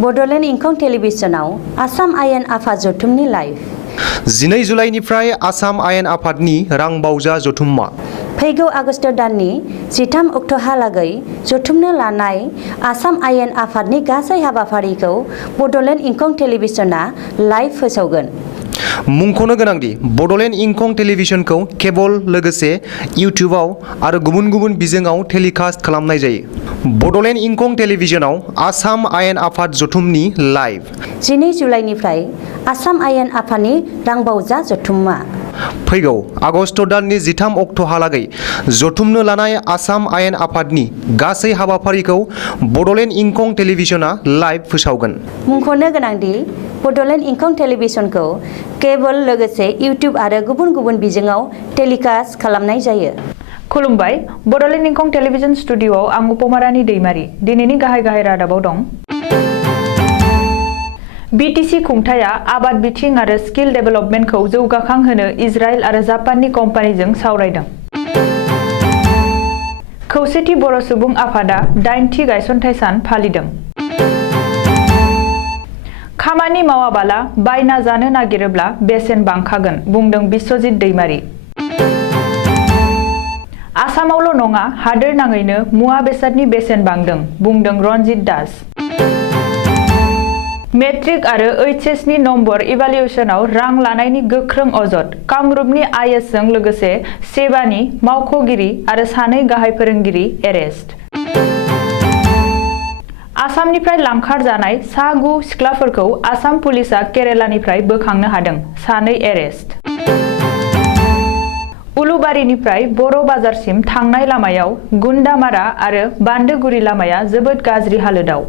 बड'लेण्ड इंखं टेलिभिजनाव आसाम आयेन आफाद जथुमनि लाइभ 12 जुलाइनिफ्राय आसाम आयेन आफादनि रां बावजा जथुम्मा फैगौ आगस्ट दाननि 13 अक्ट'हालागै जथुमनो लानाय आसाम आयेन आफादनि गासै हाबाफारिखौ बड'लेण्ड इंखं टेलिभिजना लाइभ फोसावगोन। मुंख'नो गोनांदि बड'लेण्ड इंखं टेलिभिजनखौ केबल लोगोसे इउटिउबआव आरो गुबुन गुबुन बिजोङाव टेलिकास्ट खालामनाय जायो। बड'लेण्ड इंखं टेलिभिजनाव आसाम आयेन आफाद जथुमनि लाइभ 12 जुलाइनिफ्राय आसाम आयेन आफादनि रां बावजा जथुम्मा फैगौ आगस्ट दाननि 13 अक्ट'हालागै जथुमनो लानाय आसाम आयेन आफादनि गासै हाबाफारिखौ बड'लेण्ड इंखं टेलिभिजना लाइभ फोसावगोन। मुंख'नो गोनांदि बड'लेण्ड इंखं टेलिभिजनखौ केबल लोगोसे इउटिउब आरो गुबुन गुबुन बिजोङाव टेलिकास्ट खालामनाय जायो। खुलुमबाय, बड'लेण्ड इंखं टेलिभिजन स्टुडिअ'आव आं उपमारानि दैमारि। दिनैनि गाहाय रादाबाव दं। बीटीसी खुंथाया आबाद बिथिं आरो स्किल डेभेलपमेन्टखौ जौगाखांहोनो इजराइल आरो जापाननि कम्पानिजों सावरायदों। खौसेथि बर' सुबुं आफादा 8थि गायसनथाइ सान फालिदों। खामानि मावाबाला बायना जानो नागिरोब्ला बेसेन बांखागोन, बुंदों बिश्वजित दैमारि। आसामावल' नङा, हादोर नाङैनो मुवा बेसादनि बेसेन बांदों, बुंदों रनजित दास। मेट्रिक आरो एचएसनि नम्बर इभालुएसनाव रां लानायनि गोख्रों अजद। कामरुपनि आइएसजों लोगोसे सेबानि मावख'गिरि आरो 2 गाहाय फोरोंगिरि एरेस्ट। आसामनिफ्राय लांखार जानाय सा 9 सिख्लाफोरखौ आसाम पुलिसआ केरेलानिफ्राय बोखांनो हादों, 2 एरेस्ट। उलुबारिनिफ्राय बर' बाजारसिम थांनाय लामायाव गुन्दामारा आरो बान्दोगुरि लामाया जोबोद गाज्रि हालोदाव।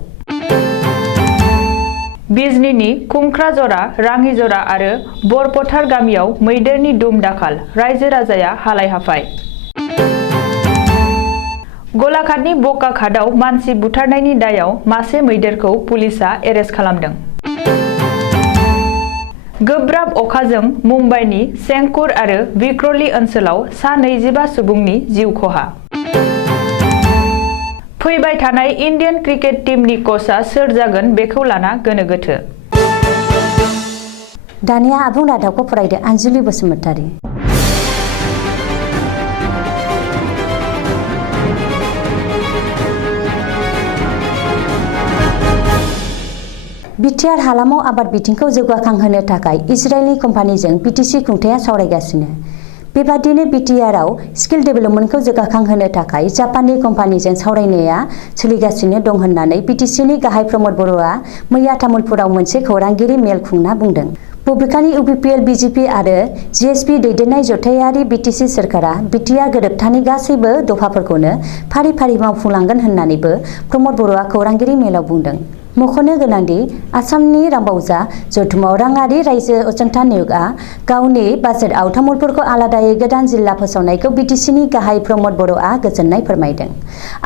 बिजनीनि खुंख्राजरा, राङिजरा आरो बरपथार गामियाव मैदेरनि दुम दाखाल, रायजो राजाया हालाय हाफाय। गलाघाटनि बकाघाटआव मानसि बुथारनायनि दायाव मासे मैदेरखौ पुलिसआ एरेस्ट खालामदों। गोब्राब अखाजों मुम्बाइनि सेंकुर आरो विक्रली ओनसोलाव सा 25 सुबुंनि जिउ खहा। फैबाय थानाय इन्डियान क्रिकेट टीमनि कचआ सोर जागोन बेखौ लाना गोनो गोथो। दानिया आबुं रादाबखौ फरायदो आनजुलि बसुमतारी। बिटिआर हालामाव आबाद बिथिंखौ जौगाखांहोनो थाखाय इजराइलनि कम्पानिजों बीटीसी खुंथाया सावरायगासिनो। बेबादिनो बिटिआरआव स्किल डेभेलपमेन्टखौ जौगाखांहोनो थाखाय जापाननि कम्पानिजों सावरायनाया सोलिगासिनो दं होननानै बीटीसीनि गाहाय प्रमद बर'आ मैया तामुलपुराव मोनसे खौरांगिरि मेल खुंना बुंदों। बबेखानि इउपिपिएल, बिजेपि आरो जिएसपि दैदेननाय जथायारि बीटीसी सोरखारा बिटिआर गोरोबथानि गासैबो दफाफोरखौनो फारि फारि मावफुंलांगोन होननानैबो प्रमद बर'आ खौरांगिरि मेलाव बुंदों। मख'नो गोनांदि आसामनि रांबावजा जथुमाव राङारि रायजो अजन्ता नियोगआ गावनि बाजेटआव तामुलपुरखौ आलादायै गोदान जिल्ला फोसावनायखौ बीटीसीनि गाहाय प्रमद बर'आ गोजोननाय फोरमायदों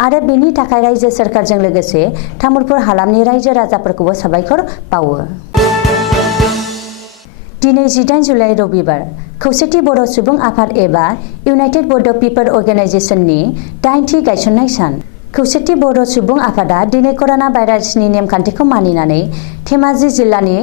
आरो बेनि थाखाय रायजो सोरखारजों लोगोसे तामुलपुर हालामनि रायजो राजाफोरखौबो साबायखर बावो। दिनै 18 जुलाइ रबिबार खौसेथि बर' सुबुं आफाद एबा इउनाइटेड बड' पिपल अर्गेनाइजेसननि 8थि गायसननाय सान। खौसेथि बर' सुबुं आफादा दिनै कर'ना भाइरासनि नेमखान्थिखौ मानिनानै धेमाजि जिल्लानि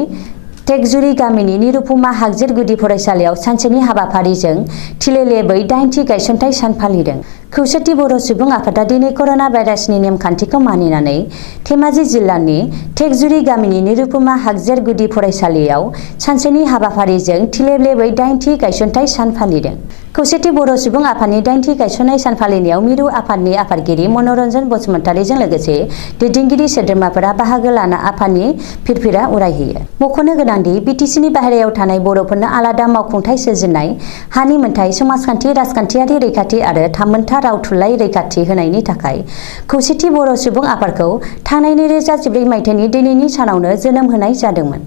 टेकजुरि गामिनि निरुपमा हागजेर गुदि फरायसालियाव सानसेनि हाबाफारिजों थिलेलेबै 8थि गायसनथाइ सान फालिदों। खौसेथि बर' सुबुं आफादा दिनै कर'ना भाइरासनि नेमखान्थिखौ मानिनानै धेमाजि जिल्लानि टेकजुरि गामिनि निरुपमा हागजेर गुदि फरायसालियाव सानसेनि हाबाफारिजों थिलेलेबै 8थि गायसनथाइ सान फालिदों। खौसेथि बर' सुबुं आफादनि 8थि गायसननाय सान फालिनायाव मिरु आफादनि आफादगिरि मनरन्जन बसुमतारीजों लोगोसे दैदेनगिरि सोद्रोमाफोरा बाहागो लाना आफादनि फिरफिरा उरायहोयो। मख'नो गोनांदि बीटीसीनि बाहेरायाव थानाय बर'फोरनो आलादा मावफुंथाय सोरजिनाय, हानि मोनथाय, समाजखान्थि, राजखान्थियारि रैखाथि आरो थामोनथा राव थुनलाइ रैखाथि होनायनि थाखाय खौसेथि बर' सुबुं आफादखौ थांनाय 2014 मायथाइनि दिनैनि सानावनो जोनोम होनाय जादोंमोन।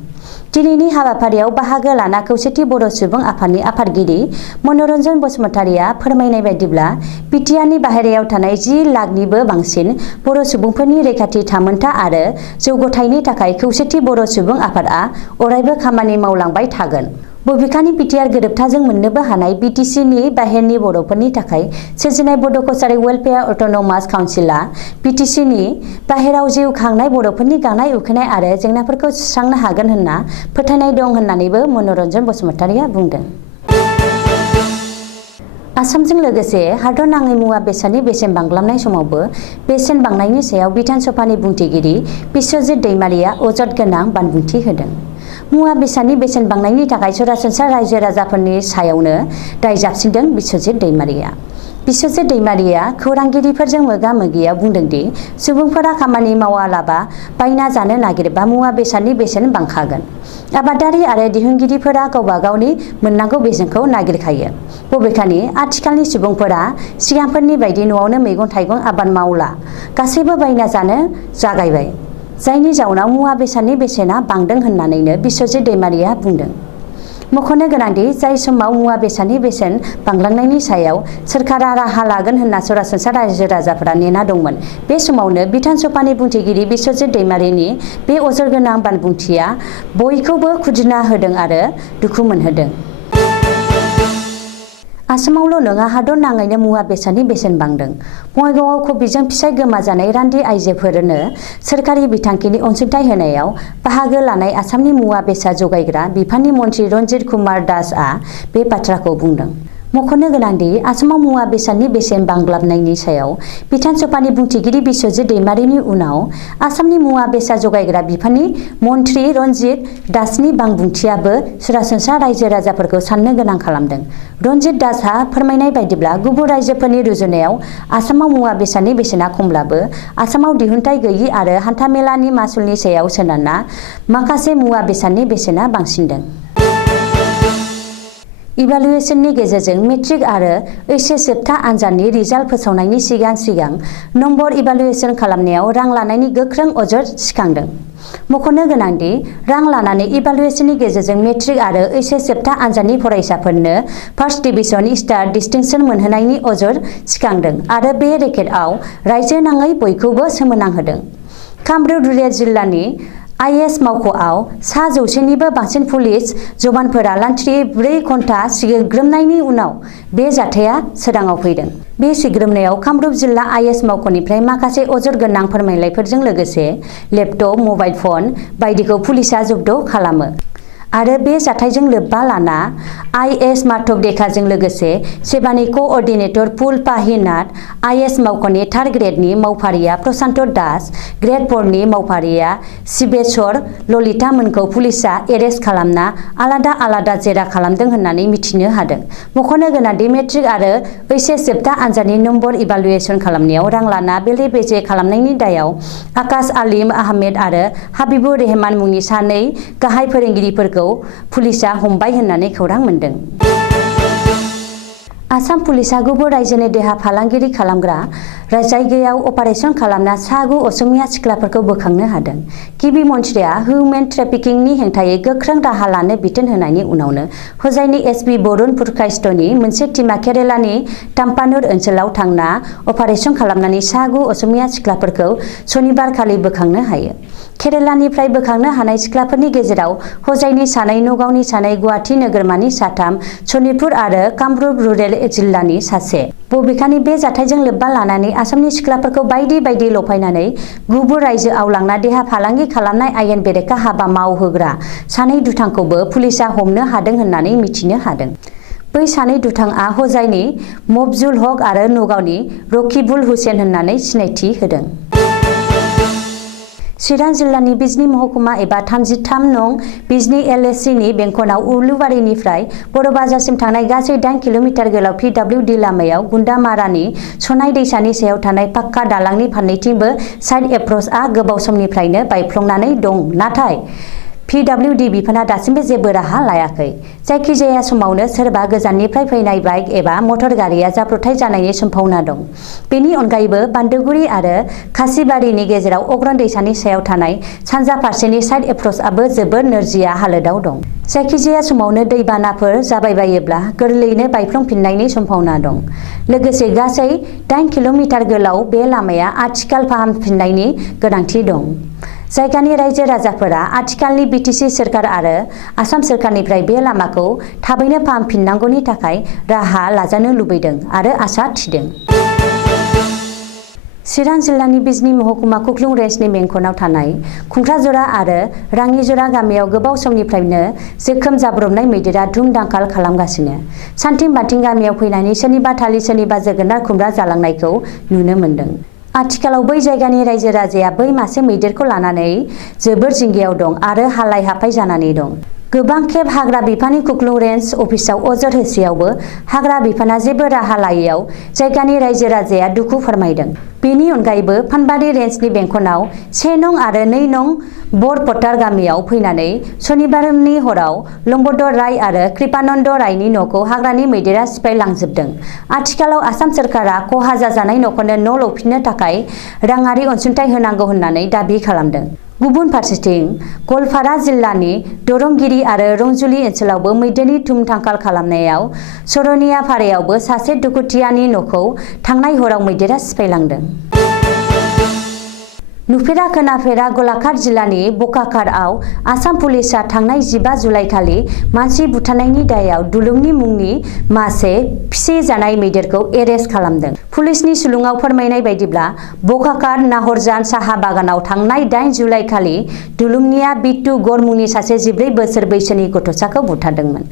दिनैनि हाबाफारियाव बाहागो लाना खौसेथि बर' सुबुं आफादनि आफादगिरि मनरन्जन बसुमतारीया फोरमायनाय बायदिब्ला बिटिआरनि बाहेरायाव थानाय 10 लाखनिबो बांसिन बर' सुबुंफोरनि रैखाथि, थामोनथा आरो जौगाथायनि थाखाय खौसेथि बर' सुबुं आफादआ अरायबो खामानि मावलांबाय थागोन। बबेखानि बिटिआर गोरोबथाजों मोननोबो हानाय बिटिसिनि बाहेरनि बर'फोरनि थाखाय सोरजिनाय बड' कसारी वेलफेयार अट'नमास काउन्सिलआ बिटिसिनि बाहेराव जिउ खांनाय बर'फोरनि गांनाय उखैनाय आरो जेंनाफोरखौ सुस्रांनो हागोन होनना फोथायनाय दं होननानैबो मनरन्जन बसुमतारिया बुंदों। आसामजों लोगोसे हादर नाङै मुवा बेसादनि बेसेन बांलांनाय समावबो बेसेन बांनायनि सायाव बिधान सभानि बुंथिगिरि बिश्वजित दैमारिया अजद गोनां बानबुंथि होदों। मुवा बेसादनि बेसेन बांनायनि थाखाय सरासनस्रा रायजो राजाफोरनि सायावनो दाय जाबसिनदों बिश्वजित दैमारिया। बिश्वजित दैमारिया खौरांगिरिफोरजों मोगा-मोगियाव बुंदोंदि सुबुंफोरा खामानि मावालाबा बायना जानो नागिरबा मुवा बेसादनि बेसेन बांखागोन। आबादारि आरो दिहुनगिरिफोरा गावबा गावनि मोननांगौ बेसेनखौ नागिरखायो। बबेखानि आथिखालनि सुबुंफोरा सिगांफोरनि बायदि न'आवनो मैगं-थाइगं आबाद मावला, गासैबो बायना जानो जागायबाय। जायनि जाउनाव मुवा बेसादनि बेसेना बांदों होननानैनो बिश्वजित दैमारिया बुंदों। मख'नो गोनांदि जाय समाव मुवा बेसादनि बेसेन बांलांनायनि सायाव सोरखारा राहा लागोन होनना सरासनस्रा रायजो राजाफोरा नेना दंमोन, बे समावनो बिधान सभानि बुंथिगिरि बिश्वजित दैमारिनि बे अजद गोनां बानबुंथिया बयखौबो खुद्रिना होदों आरो दुखु मोनहोदों। आसामावल' नङा, हादर नाङैनो मुवा बेसादनि बेसेन बांदों। बङाइगावआव कभिडजों फिसाय गोमाजानाय रान्दि आइजोफोरनो सोरखारि बिथांखिनि अनसुंथाइ होनायाव बाहागो लानाय आसामनि मुवा बेसाद जगायग्रा बिफाननि मन्थ्रि रन्जित कुमार दासआ बे बाथ्राखौ बुंदों। मख'नो गोनांदि आसामाव मुवा बेसादनि बेसेन बांग्लाबनायनि सायाव बिधान सभानि बुंथिगिरि बिश्वजित दैमारिनि उनाव आसामनि मुवा बेसाद जगायग्रा बिफाननि मन्थ्रि रन्जित दासनि बांबुंथियाबो सरासनस्रा रायजो राजाफोरखौ साननो गोनां खालामदों। रन्जित दासहा फोरमायनाय बायदिब्ला गुबुन रायजोफोरनि रुजुनायाव आसामाव मुवा बेसादनि बेसेना खमब्लाबो आसामाव दिहुनथाइ गैयि आरो हान्थामेलानि मासुलनि सायाव सोनारना माखासे मुवा बेसादनि बेसेना बांसिनदों। इभालुएसननि गेजेरजों मेट्रिक आरो ओइचएस जोबथा आनजादनि रिजाल्ट फोसावनायनि सिगां नम्बर इभालुएसन खालामनायाव रां लानायनि गोख्रों अजद सिखांदों। मख'नो गोनांदि रां लानानै इभालुएसननि गेजेरजों मेट्रिक आरो ओइचएस जोबथा आनजादनि फरायसाफोरनो फार्स्ट डिभिजन स्टार डिस्टिंसन मोनहोनायनि अजद सिखांदों आरो बे रेकेटआव रायजो नाङै बयखौबो सोमोनांहोदों। कामरुप रुरेल जिल्लानि आइएस मावख'आव 100निबो बांसिन पुलिस जवानफोरा लान्थ्रियै 4 घन्टा सिग्रोमनायनि उनाव बे जाथाया सोराङाव फैदों। बे सिग्रोमनायाव कामरुप जिल्ला आइएस मावख'निफ्राय माखासे अजद गोनां फोरमायलाइफोरजों लोगोसे लेपटप, मबाइल फन बायदिखौ पुलिसआ जब्द खालामो आरो बे जाथायजों लोब्बा लाना आइएस माधव देकाजों लोगोसे सेबानि क'अर्डिनेटर फुलपा हिनाथ, आइएस मावख'नि 3rd ग्रेडनि मावफारिया प्रशान्त दास, ग्रेड 4नि मावफारिया शिबेश्वर ललिता मोनखौ पुलिसआ एरेस्ट खालामना आलादा आलादा जेरा खालामदों होननानै मिथिनो हादों। मख'नो गोनांदि मेट्रिक आरो ओइचएस जोबथा आनजादनि नम्बर इभालुएसन खालामनायाव रां लाना बेले-बेजे खालामनायनि दायाव आकाश आलिम आहमेद आरो हाबिबुर रहमान मुंनि 2 गाहाय फोरोंगिरिफोरखौ पुलिसआ हमबाय होननानै खौरां मोन्दों। आसाम पुलिसआ गुबुन रायजोनि देहा फालांगिरि खालामग्रा जायगायाव अपारेशन खालामना 9 असमिया सिख्लाफोरखौ बोखांनो हादों। गिबि मन्थ्रिया हिउमेन ट्रेफिकिंनि हेंथायै गोख्रों राहा लानो बिथोन होनायनि उनावनो हजाइनि एसपि बरुण पुरकायस्थनि मोनसे टीमा केरेलानि ताम्पानुर ओनसोलाव थांना अपारेशन खालामनानै 9 असमिया सिख्लाफोरखौ सनिबारखालि बोखांनो हायो। केरेलानिफ्राय बोखांनो हानाय सिख्लाफोरनि गेजेराव हजाइनि 2, नगावनि 2, गुवाहाटी नोगोरमानि 3, सनितपुर आरो कामरुप रुरेल जिल्लानि 1। बबेखानि बे जाथायजों लोब्बा लानानै आसामनि सिख्लाफोरखौ बायदि बायदि लफायनानै गुबुन रायजोआव लांना देहा फालांगि खालामनाय आयेन बेरेखा हाबा मावहोग्रा 2 दुथांखौबो पुलिसआ हमनो हादों होननानै मिथिनो हादों। बै 2 दुथांआ हजाइनि मफजुल हक आरो नगावनि रकिबुल हुसेन होननानै सिनायथि होदों। चिरां जिल्लानि बिजनी महकुमा एबा 33 नं बिजनी LSCनि बेंखनाव उलुबारिनिफ्राय बर' बाजारसिम थांनाय गासै 8 किल'मिटार गोलाव PWD लामायाव गुन्दामारानि सनाय दैसानि सायाव थानाय पाक्का दालांनि फारनैथिंबो साइड एप्रचआ गोबाव समनिफ्रायनो बायफ्लंनानै दं, नाथाय PWD बिफाना दासिमबो जेबो राहा लायाखै। जायखिजाया समावनो सोरबा गोजाननिफ्राय फैनाय बाइक एबा मटर गारिया जाब्रबथाय जानायनि सम्भावना दं। बेनि अनगायैबो बान्दोगुरि आरो खासिबारिनि गेजेराव अग्रन दैसानि सायाव थानाय सानजा फारसेनि साइड एप्रचआबो जोबोद नोरजिया हालोदाव दं। जायखिजाया समावनो दैबानाफोर जाबायबायोब्ला गोरलैयैनो बायफ्लंफिननायनि सम्भावना दं। लोगोसे गासै 8 किल'मिटार गोलाव बे लामाया आथिखाल फाहामफिननायनि गोनांथि दं। जायगानि रायजो राजाफोरा आथिखालनि बिटिसि सोरखार आरो आसाम सोरखारनिफ्राय बे लामाखौ थाबैनो फाहामफिननांगौनि थाखाय राहा लाजानो लुबैदों आरो आसा थिदों। चिरां जिल्लानि बिजनी महकुमा कुक्लुं रेन्जनि बेंखनाव थानाय खुंख्राजरा आरो राङिजरा गामियाव गोबाव समनिफ्रायनो जोखोम जाब्रबनाय मैदेरा धुम-दांखाल खालामगासिनो। सान्थिं-बान्थिं गामियाव फैनानै सोरनिबा थालि सोरनिबा जोगोनार खुमब्रा जालांनायखौ नुनो मोन्दों। आथिखालाव बै जायगानि रायजो राजाया बै मासे मैदेरखौ लानानै जोबोर जिंगायाव दं आरो हालाय-हाफाय जानानै दं। गोबां खेब हाग्रा बिफाननि कुक्लुं रेन्ज अफिसाव अजद होसेयावबो हाग्रा बिफाना जेबो राहा लायैयाव जायगानि रायजो राजाया दुखु फोरमायदों। बेनि अनगायैबो फानबारि रेन्जनि बेंखनाव 1 नं आरो 2 नं बरपटार गामियाव फैनानै सनिबारनि हराव लम्बोदर राय आरो कृपानन्द रायनि न'खौ हाग्रानि मैदेरा सिफायलांजोबदों। आथिखालाव आसाम सोरखारा खहा जाजानाय न'खरनो न' लुफिननो थाखाय राङारि अनसुंथाइ होनांगौ होननानै दाबि खालामदों। गुबुन फारसेथिं गवालपारा जिल्लानि दरंगिरि आरो रंजुली ओनसोलावबो मैदेरनि धुम-दांखाल खालामनायाव सरनियापारायावबो सासे दुखुथियानि न'खौ थांनाय हराव मैदेरा सिफायलांदों। नुफेरा खोनाफेरा गलाघाट जिल्लानि बकाखारआव आसाम पुलिसआ थांनाय 15 जुलाइखालि मानसि बुथारनायनि दायाव दुलुंनि मुंनि मासे फिसिजानाय मैदेरखौ एरेस्ट खालामदों। पुलिसनि सुलुङाव फोरमायनाय बायदिब्ला बकाखार नाहरजान साहा बागानाव थांनाय 8 जुलाइखालि दुलुंनिया बिट्टु गर मुंनि सासे 14 बोसोर बैसोनि गथ'साखौ बुथारदोंमोन।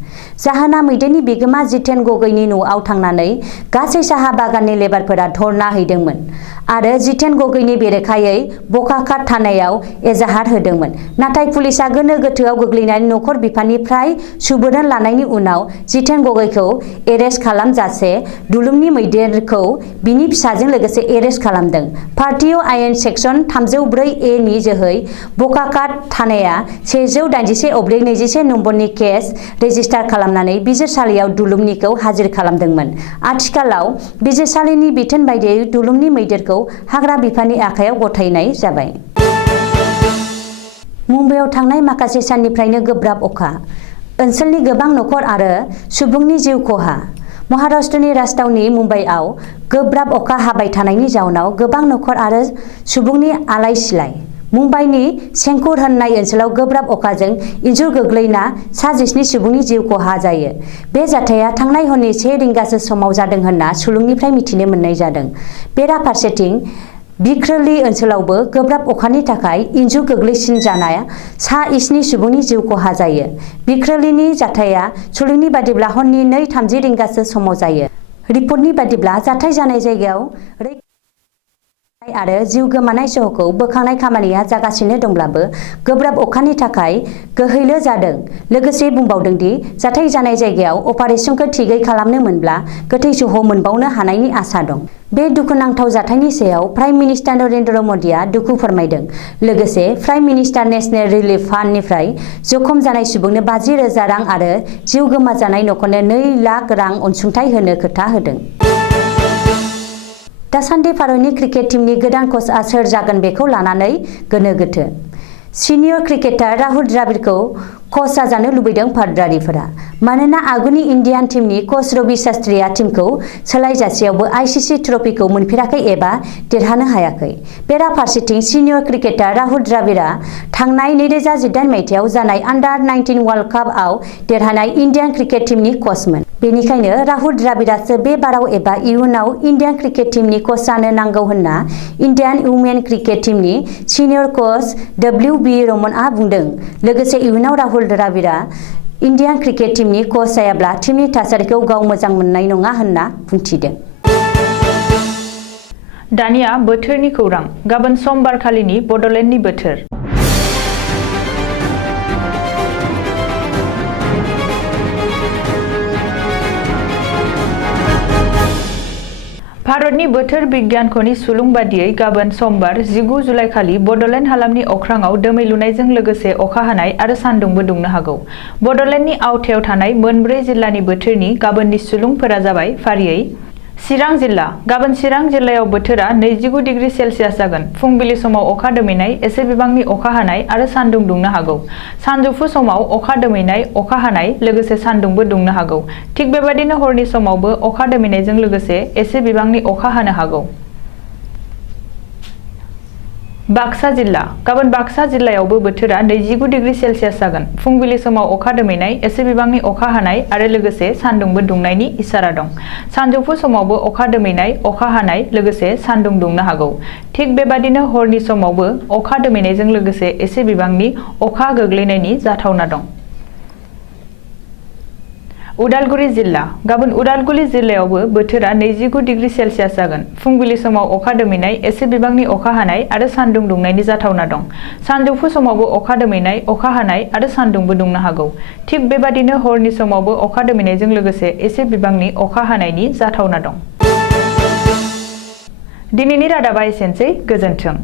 जाहोना मैदेरनि बिगोमा जितेन गगैनि न'आव थांनानै गासै साहा बागाननि लेबारफोरा धरना हैदोंमोन आरो जितेन गगैनि बेरेखायै बकाखार थानायाव एजाहार होदोंमोन। नाथाय पुलिसआ गोनो गोथोआव गोग्लैनानै नखर बिफाननिफ्राय सुबुरुन लानायनि उनाव जितेन गगैखौ एरेस्ट खालामजासे दुलुंनि मैदेरखौ बिनि फिसाजों लोगोसे एरेस्ट खालामदों। पार्टिय आयेन सेक्सन 304A नि जोहै बकाखार थानाया 184/21 नम्बरनि केस रेजिस्टार खालामनानै बिजिरसालियाव दुलुंनिखौ हाजिर खालामदोंमोन। आथिखालाव बिजिरसालिनि बिथोन बायदियै दुलुंनि मैदेरखौ हाग्रा बिफाननि आखायाव गथायनाय जाबाय। मुम्बाइआव थांनाय माखासे साननिफ्रायनो गोब्राब अखा। ओनसोलनि गोबां नखर आरो सुबुंनि जिउ खहा। महाराष्ट्रनि राजथावनि मुम्बाइआव गोब्राब अखा हाबाय थानायनि जाउनाव गोबां नखर आरो सुबुंनि आलाय-सिलाय। मुम्बाइनि सेंकुर होननाय ओनसोलाव गोब्राब अखाजों इन्जुर गोग्लैना सा 10 सुबुंनि जिउ खहा जायो। बे जाथाया थांनाय हरनि 1 रिंगासो समाव जादों होनना सुलुंनिफ्राय मिथिनो मोननाय जादों। बेराफारसेथिं बिख्रोली ओनसोलावबो गोब्राब अखानि थाखाय इन्जुर गोग्लैसिनजानाय सा 7 सुबुंनि जिउ खहा जायो। बिख्रोलीनि जाथाया सुलुंनि बादिब्ला हरनि 2:30 रिंगासो समाव जायो। रिपर्टनि बादिब्ला जाथाय जानाय जायगायाव आरो जिउ गोमानाय सहखौ बोखांनाय खामानिया जागासिनो दंब्लाबो गोब्राब अखानि थाखाय गोहैलो जादों। लोगोसे बुंबावदों दि जाथाय जानाय जायगायाव अपारेशनखौ थिगै खालामनो मोनब्ला गोथै सह मोनबावनो हानायनि आसा दं। बे दुखुनांथाव जाथायनि सायाव प्राइम मिनिस्टार नरेन्द्र मदिआ दुखु फोरमायदों। लोगोसे प्राइम मिनिस्टार नेशनेल रिलिफ फान्डनिफ्राय जखम जानाय सुबुंनो 50,000 रां आरो जिउ गोमाजानाय नखरनो 2 लाख रां अनसुंथाइ होनो खोथा होदों। दासान्दि भारतनि क्रिकेट टीमनि गोदान कचआ सोर जागोन बेखौ लानानै गोनो गोथो। सिनियर क्रिकेटार राहुल द्राविड़खौ कच जाजानो लुबैदों भारतारिफोरा। मानोना आगुनि इन्डियान टीमनि कच रवि शास्त्रीया टीमखौ सोलायजासेयावबो आईसीसी ट्रफिखौ मोनफेराखै एबा देरहानो हायाखै। बेराफारसेथिं सिनियर क्रिकेटार राहुल द्राविड़आ थांनाय 2018 मायथाइयाव जानाय अंडर-19 वर्ल्ड कापआव देरहानाय इन्डियान क्रिकेट टीमनि कचमोन। बेनिखायनो राहुल द्राविड़ासो बे बाराव एबा इयुनाव इन्डियान क्रिकेट टीमनि कच जानो नांगौ होनना इन्डियान वुमेन क्रिकेट टीमनि सिनियर कच WB रमनआ बुंदों। लोगोसे इयुनाव राहुल द्राविड़आ इन्डियान क्रिकेट टीमनि कच जायाब्ला टीमनि थासारिखौ गाव मोजां मोननाय नङा होनना बुंथिदों। दानिया बोथोरनि खौरां। गाबोन समबारखालिनि बड'लेण्डनि बोथोर। भारतनि बोथोर बिगियानख'नि सुलुं बादियै गाबोन समबार 19 जुलाइखालि बड'लेण्ड हालामनि अख्राङाव दोमैलुनायजों लोगोसे अखा हानाय आरो सान्दुंबो दुंनो हागौ। बड'लेण्डनि आवथायाव थानाय मोनब्रै जिल्लानि बोथोरनि गाबोननि सुलुंफोरा जाबाय फारियै चिरां जिल्ला। गाबोन चिरां जिल्लायाव बोथोरा 29 डिग्री सेल्सियास जागोन। फुंबिलि समाव अखा दोमैनाय, एसे बिबांनि अखा हानाय आरो सान्दुं दुंनो हागौ। सानजौफु समाव अखा दोमैनाय, अखा हानाय लोगोसे सान्दुंबो दुंनो हागौ। थिग बेबादिनो हरनि समावबो अखा दोमैनायजों लोगोसे एसे बिबांनि अखा हानो हागौ। बाक्सा जिल्ला गाबोन बाक्सा जिल्लायावबो बोथोरा 29 डिग्री सेलसियास जागोन। फुंबिलि समाव अखा दोमैनाय, एसे बिबांनि अखा हानाय आरो लोगोसे सान्दुंबो दुंनायनि इसारा दं। सानजौफु समावबो अखा दोमैनाय, अखा हानाय लोगोसे सान्दुं दुंनो हागौ। थिग बेबादिनो हरनि समावबो अखा दोमैनायजों लोगोसे एसे बिबांनि अखा गोग्लैनायनि जाथावना दं। उदालगुरि जिल्ला गाबोन उदालगुरि जिल्लायावबो बोथोरा 29 डिग्री सेलसियास जागोन। फुंबिलि समाव अखा दोमैनाय, एसे बिबांनि अखा हानाय आरो सान्दुं दुंनायनि जाथावना दं। सानजौफु समावबो अखा दोमैनाय, अखा हानाय आरो सान्दुंबो दुंनो हागौ। थिग बेबादिनो हरनि समावबो अखा दोमैनायजों लोगोसे एसे बिबांनि अखा हानायनि जाथावना दं। दिनैनि रादाबा एसेनोसै, गोजोन्थों।